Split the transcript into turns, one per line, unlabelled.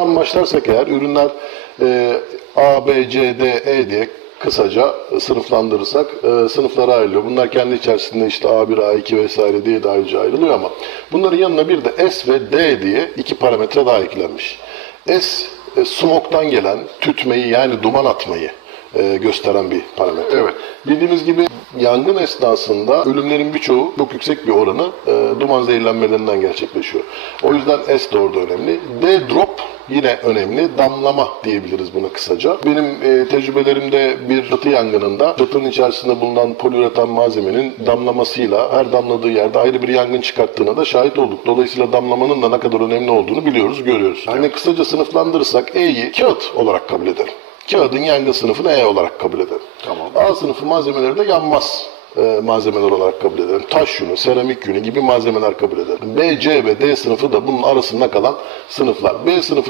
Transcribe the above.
başlarsak eğer ürünler e, A, B, C, D, E diye kısaca sınıflandırırsak e, sınıflara ayrılıyor. Bunlar kendi içerisinde işte A1, A2 vesaire diye de ayrıca ayrılıyor ama bunların yanına bir de S ve D diye iki parametre daha eklenmiş. S, e, smoke'tan gelen tütmeyi yani duman atmayı e, gösteren bir parametre.
Evet.
Bildiğimiz gibi yangın esnasında ölümlerin birçoğu çok yüksek bir oranı e, duman zehirlenmelerinden gerçekleşiyor. O yüzden S de orada önemli. D drop yine önemli. Damlama diyebiliriz buna kısaca. Benim e, tecrübelerimde bir çatı yangınında çatının içerisinde bulunan poliüretan malzemenin damlamasıyla her damladığı yerde ayrı bir yangın çıkarttığına da şahit olduk. Dolayısıyla damlamanın da ne kadar önemli olduğunu biliyoruz, görüyoruz. Yani kısaca sınıflandırırsak E'yi kağıt olarak kabul edelim. Kağıdın yangın sınıfını E olarak kabul edelim.
Tamam.
A sınıfı malzemeleri de yanmaz e, malzemeler olarak kabul edelim. Taş yünü, seramik yünü gibi malzemeler kabul edelim. B, C ve D sınıfı da bunun arasında kalan sınıflar. B sınıfının